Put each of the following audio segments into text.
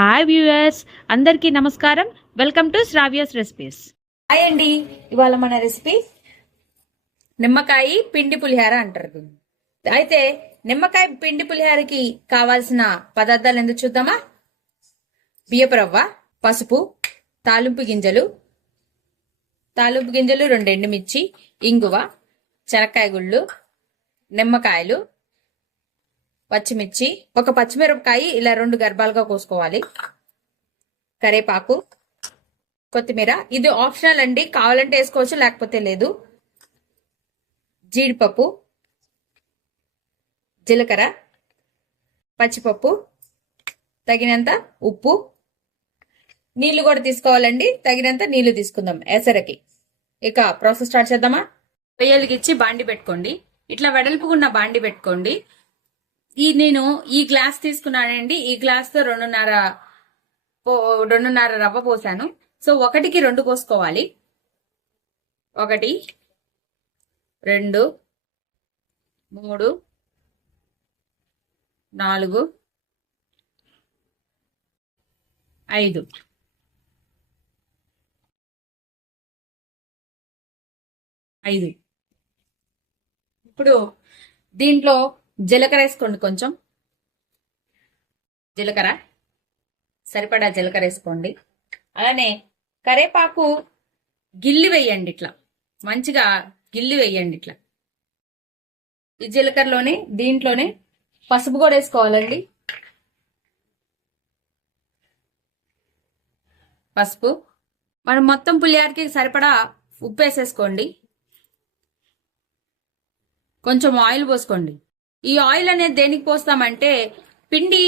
Hi viewers, అందరికీ నమస్కారం. Welcome to Sravya's recipes. Hi అండి. ఇవాళ మన రెసిపీ నిమ్మకాయ పిండి పులిహార అంటారు. అయితే నిమ్మకాయ పిండి పులిహారకి కావాల్సిన పదార్థాలు ఎందుకు చూద్దామా. బియ్యపు రవ్వ, పసుపు, తాలింపు గింజలు 2 ఎండుమిర్చి, ఇంగువ, శనక్కాయ గుళ్ళు, నిమ్మకాయలు, పచ్చిమిర్చి, ఒక పచ్చిమిరపకాయ ఇలా 2 గర్భాలుగా కోసుకోవాలి, కరేపాకు, కొత్తిమీర. ఇది ఆప్షనల్ అండి, కావాలంటే వేసుకోవచ్చు లేకపోతే లేదు. జీడిపప్పు, జీలకర్ర, పచ్చిపప్పు, తగినంత ఉప్పు, నీళ్లు కూడా తీసుకోవాలండి. తగినంత నీళ్లు తీసుకుందాం ఎసరకి. ఇక ప్రాసెస్ స్టార్ట్ చేద్దామా. పొయ్యలిగిచ్చి బాండి పెట్టుకోండి. ఇట్లా వెడల్పుకున్న బాండి పెట్టుకోండి. నేను ఈ గ్లాస్ తీసుకున్నానండి. ఈ గ్లాస్ తో 2.5 రవ్వ పోసాను. సో 1కి 2 పోసుకోవాలి. 1, 2, 3, 4, 5. ఇప్పుడు దీంట్లో జీలకర్ర వేసుకోండి. కొంచెం జీలకర్ర, సరిపడా జీలకర్ర వేసుకోండి. అలానే కరేపాకు గిల్లి వేయండి. ఇట్లా మంచిగా గిల్లి వేయండి. ఇట్లా ఈ జీలకర్రలోనే దీంట్లోనే పసుపు కూడా వేసుకోవాలండి. పసుపు, మనం మొత్తం పులిహారకి సరిపడా ఉప్పు వేసేసుకోండి. కొంచెం ఆయిల్ పోసుకోండి. ఈ ఆయిల్ అనేది దేనికి పోస్తామంటే పిండి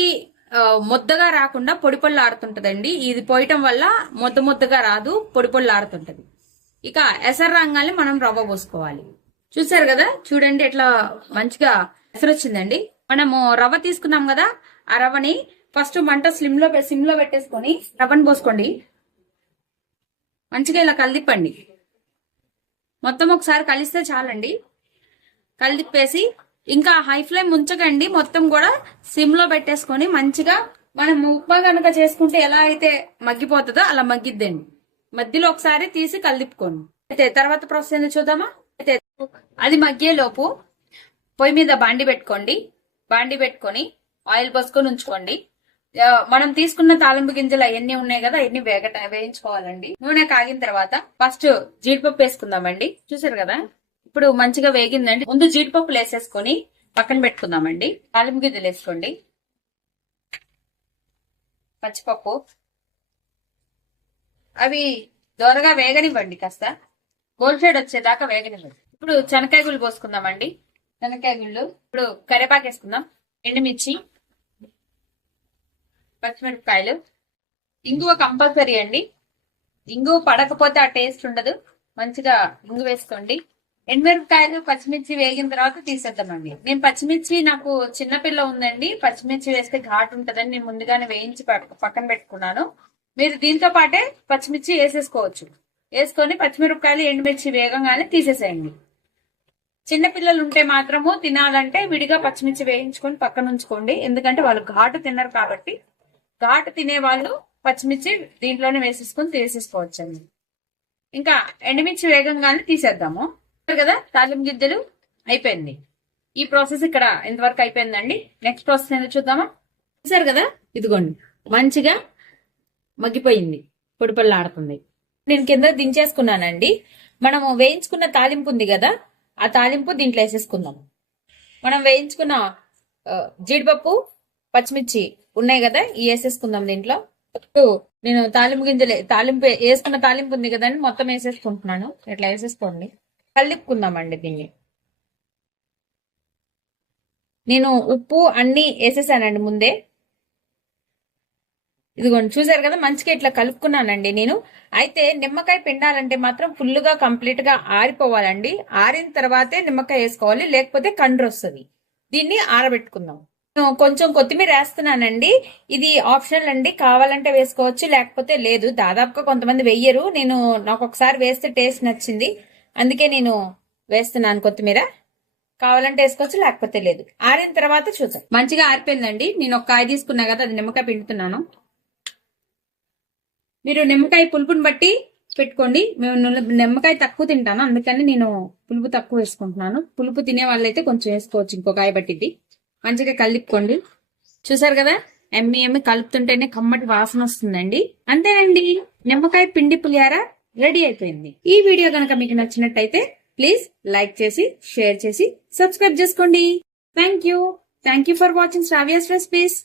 ముద్దగా రాకుండా పొడి పొళ్ళు ఆడుతుంటదండి. ఇది పోయటం వల్ల ముద్దగా రాదు, పొడి పొళ్ళు ఆడుతుంటది. ఇక ఎసరు రంగాల్ని మనం రవ్వ పోసుకోవాలి. చూసారు కదా, చూడండి ఎట్లా మంచిగా ఎసరు వచ్చిందండి. మనము రవ్వ తీసుకున్నాం కదా, ఆ రవ్వని ఫస్ట్ మంట సిమ్ లో పెట్టేసుకొని రవ్వని పోసుకోండి. మంచిగా ఇలా కలిదిప్పండి. మొత్తం ఒకసారి కలిస్తే చాలండి. కలిదిప్పేసి ఇంకా హై ఫ్లేమ్ ఉంచకండి. మొత్తం కూడా సిమ్ లో పెట్టేసుకొని మంచిగా మనం ఉప్మా కనుక చేసుకుంటే ఎలా అయితే మగ్గిపోతుందో అలా మగ్గిద్దండి. మధ్యలో ఒకసారి తీసి కలిదిప్పుకోండి. అయితే తర్వాత ప్రాసెస్ ఏందో చూద్దామా. అయితే అది మగ్గేలోపు పొయ్యి మీద బాండి పెట్టుకోండి. బాండి పెట్టుకొని ఆయిల్ పోసుకొని ఉంచుకోండి. మనం తీసుకున్న తాలింపు గింజలు అవన్నీ ఉన్నాయి కదా, అవన్నీ వేయించుకోవాలండి. నూనె కాగిన తర్వాత ఫస్ట్ జీడిపప్పు వేసుకుందామండి. చూసారు కదా, ఇప్పుడు మంచిగా వేగిందండి. ముందు జీడిపప్పులు వేసేసుకొని పక్కన పెట్టుకుందామండి. తాలింపు గింజలు వేసుకోండి. పచ్చిపప్పు, అవి దోరగా వేగనివ్వండి. కాస్త గోల్డ్ షేడ్ వచ్చేదాకా వేగనివ్వండి. ఇప్పుడు శనక్కాయ గుళ్ళు పోసుకుందామండి. శనక్కాయ గుళ్ళు, ఇప్పుడు కరివేపాకు వేసుకుందాం. ఎండుమిర్చి, పచ్చిమిరపకాయలు, ఇంగువ కంపల్సరీ అండి. ఇంగువ పడకపోతే ఆ టేస్ట్ ఉండదు. మంచిగా ఇంగు వేసుకోండి. ఎండుమిరపకాయలు, పచ్చిమిర్చి వేగిన తర్వాత తీసేద్దామండి. నేను పచ్చిమిర్చి, నాకు చిన్నపిల్ల ఉందండి, పచ్చిమిర్చి వేస్తే ఘాటు ఉంటదని నేను ముందుగానే వేయించి పక్కన పెట్టుకున్నాను. మీరు దీంతో పాటే పచ్చిమిర్చి వేసేసుకోవచ్చు. వేసుకొని పచ్చిమిరపకాయలు, ఎండుమిర్చి వేగంగానే తీసేసేయండి. చిన్నపిల్లలు ఉంటే మాత్రము తినాలంటే విడిగా పచ్చిమిర్చి వేయించుకొని పక్కన ఉంచుకోండి. ఎందుకంటే వాళ్ళు ఘాటు తినరు కాబట్టి. ఘాటు తినే వాళ్ళు పచ్చిమిర్చి దీంట్లోనే వేసేసుకొని తీసేసుకోవచ్చండి. ఇంకా ఎండుమిర్చి వేగంగానే తీసేద్దాము కదా. తాలింపు గింజలు అయిపోయింది. ఈ ప్రాసెస్ ఇక్కడ ఎంతవరకు అయిపోయిందండి. నెక్స్ట్ ప్రాసెస్ ఏంటో చూద్దామా. చూసారు కదా, ఇదిగోండి మంచిగా మగ్గిపోయింది, పొడి పొడి ఆడుతుంది. నేను కింద దించేసుకున్నానండి. మనము వేయించుకున్న తాలింపు ఉంది కదా, ఆ తాలింపు దీంట్లో వేసేసుకుందాం. మనం వేయించుకున్న జీడిపప్పు, పచ్చిమిర్చి ఉన్నాయి కదా, ఇవి వేసేసుకుందాం దీంట్లో. నేను తాలింపు వేసుకున్న తాలింపు ఉంది కదండి, మొత్తం వేసేసుకుంటున్నాను. ఇట్లా వేసేసుకోండి. కలిపుకుందామండి దీన్ని. నేను ఉప్పు అన్ని వేసేసానండి ముందే. ఇదిగోండి చూసారు కదా, మంచిగా ఇట్లా కలుపుకున్నానండి నేను. అయితే నిమ్మకాయ పిండాలంటే మాత్రం ఫుల్గా కంప్లీట్ గా ఆరిపోవాలండి. ఆరిన తర్వాతే నిమ్మకాయ వేసుకోవాలి, లేకపోతే కండ్రు వస్తుంది. దీన్ని ఆరబెట్టుకుందాం. కొంచెం కొత్తిమీర వేస్తున్నానండి. ఇది ఆప్షనల్ అండి, కావాలంటే వేసుకోవచ్చు లేకపోతే లేదు. దాదాపుగా కొంతమంది వెయ్యరు. నాకు ఒకసారి వేస్తే టేస్ట్ నచ్చింది, అందుకే నేను వేస్తున్నాను కొత్తిమీర. కావాలంటే వేసుకోవచ్చు లేకపోతే లేదు. ఆరిన తర్వాత చూద్దాం. మంచిగా ఆరిపోయిందండి. నేను ఒక కాయ తీసుకున్నా కదా, అది నిమ్మకాయ పిండుతున్నాను. మీరు నిమ్మకాయ పులుపుని బట్టి పెట్టుకోండి. మేము నిమ్మకాయ తక్కువ తింటాను, అందుకని నేను పులుపు తక్కువ వేసుకుంటున్నాను. పులుపు తినే వాళ్ళైతే కొంచెం వేసుకోవచ్చు, ఇంకో కాయ పట్టిద్ది. మంచిగా కలుపుకోండి. చూసారు కదా, ఎమ్మి కలుపుతుంటేనే కమ్మటి వాసన వస్తుందండి. అంతేనండి, నిమ్మకాయ పిండి పులిహార రెడీ అయిపోయింది. ఈ వీడియో కనుక మీకు నచ్చినట్టయితే ప్లీజ్ లైక్ చేసి, షేర్ చేసి, సబ్స్క్రైబ్ చేసుకోండి. Thank you for watching Sravya's recipes.